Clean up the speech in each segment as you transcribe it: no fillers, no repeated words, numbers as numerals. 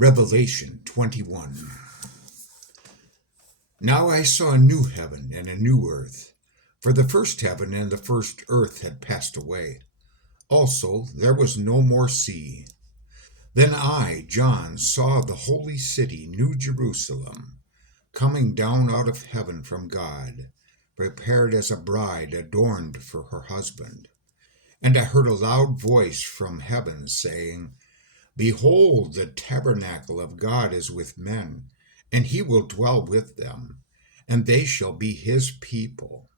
Revelation 21. Now I saw a new heaven and a new earth, for the first heaven and the first earth had passed away. Also there was no more sea. Then I, John, saw the holy city, New Jerusalem, coming down out of heaven from God, prepared as a bride adorned for her husband. And I heard a loud voice from heaven saying, Behold, the tabernacle of God is with men, and he will dwell with them, and they shall be his people.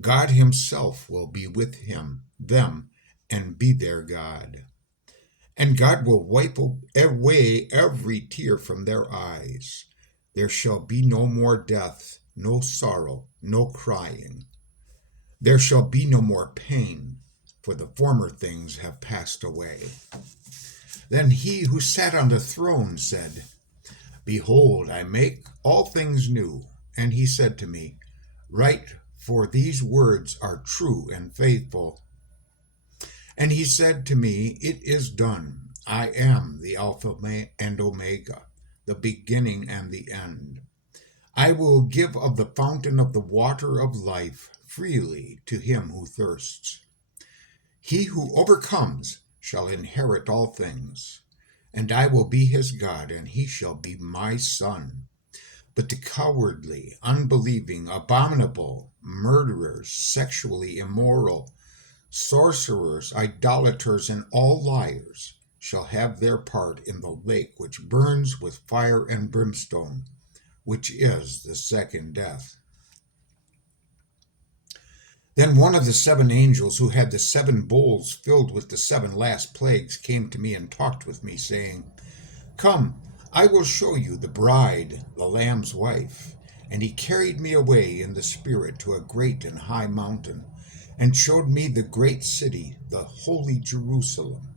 God himself will be with them, and be their God. And God will wipe away every tear from their eyes. There shall be no more death, no sorrow, no crying. There shall be no more pain, for the former things have passed away. Then he who sat on the throne said, Behold, I make all things new. And he said to me, Write, for these words are true and faithful. And he said to me, It is done. I am the Alpha and Omega, the beginning and the end. I will give of the fountain of the water of life freely to him who thirsts. He who overcomes shall inherit all things, and I will be his God, and he shall be my son. But the cowardly, unbelieving, abominable, murderers, sexually immoral, sorcerers, idolaters, and all liars shall have their part in the lake which burns with fire and brimstone, which is the second death. Then one of the seven angels who had the seven bowls filled with the seven last plagues came to me and talked with me, saying, Come, I will show you the bride, the Lamb's wife. And he carried me away in the Spirit to a great and high mountain, and showed me the great city, the holy Jerusalem,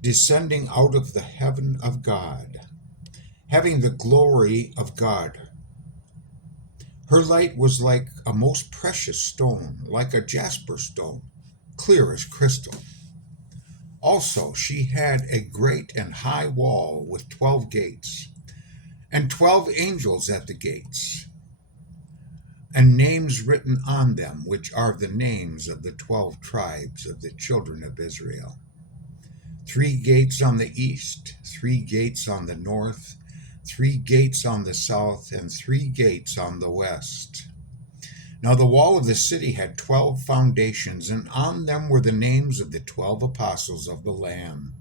descending out of the heaven of God, having the glory of God. Her light was like a most precious stone, like a jasper stone, clear as crystal. Also she had a great and high wall with 12 gates, and 12 angels at the gates, and names written on them, which are the names of the 12 tribes of the children of Israel. 3 gates on the east, 3 gates on the north, 3 gates on the south, and 3 gates on the west. Now the wall of the city had 12 foundations, and on them were the names of the 12 apostles of the Lamb.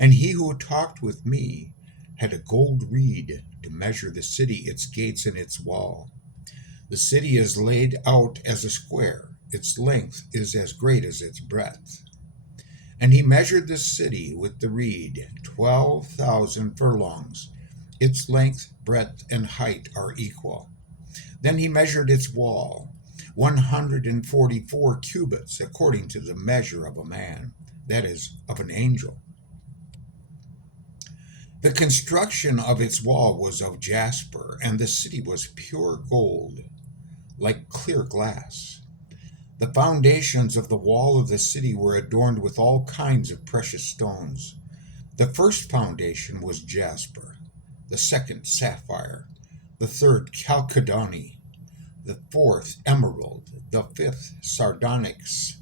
And he who talked with me had a gold reed to measure the city, its gates, and its wall. The city is laid out as a square. Its length is as great as its breadth. And he measured the city with the reed, 12,000 furlongs. Its length, breadth, and height are equal. Then he measured its wall, 144 cubits, according to the measure of a man, that is, of an angel. The construction of its wall was of jasper, and the city was pure gold, like clear glass. The foundations of the wall of the city were adorned with all kinds of precious stones. The first foundation was jasper, the second sapphire, the third chalcedony, the fourth emerald, the fifth sardonyx,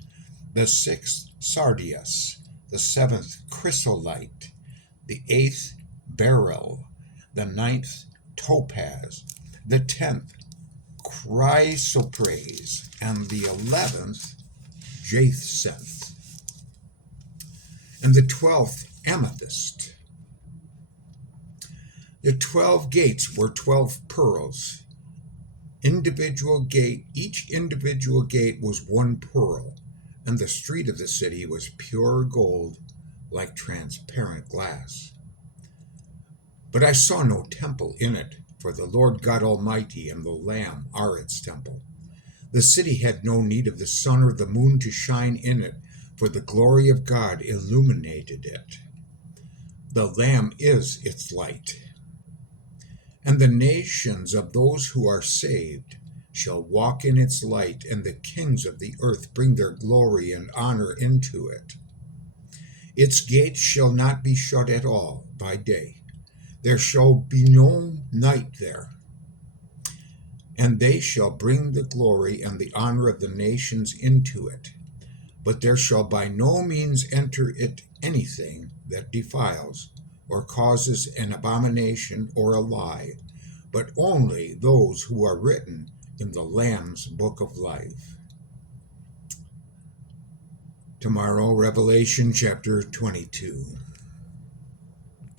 the sixth sardius, the seventh chrysolite, the eighth beryl, the ninth topaz, the 10th chrysoprase, and the 11th jacinth, and the 12th amethyst. The 12 gates were 12 pearls. Each individual gate was 1 pearl, and the street of the city was pure gold, like transparent glass. But I saw no temple in it, for the Lord God Almighty and the Lamb are its temple. The city had no need of the sun or the moon to shine in it, for the glory of God illuminated it. The Lamb is its light. And the nations of those who are saved shall walk in its light, and the kings of the earth bring their glory and honor into it. Its gates shall not be shut at all by day. There shall be no night there. And they shall bring the glory and the honor of the nations into it. But there shall by no means enter it anything that defiles, or causes an abomination or a lie, but only those who are written in the Lamb's book of life. Tomorrow, Revelation chapter 22.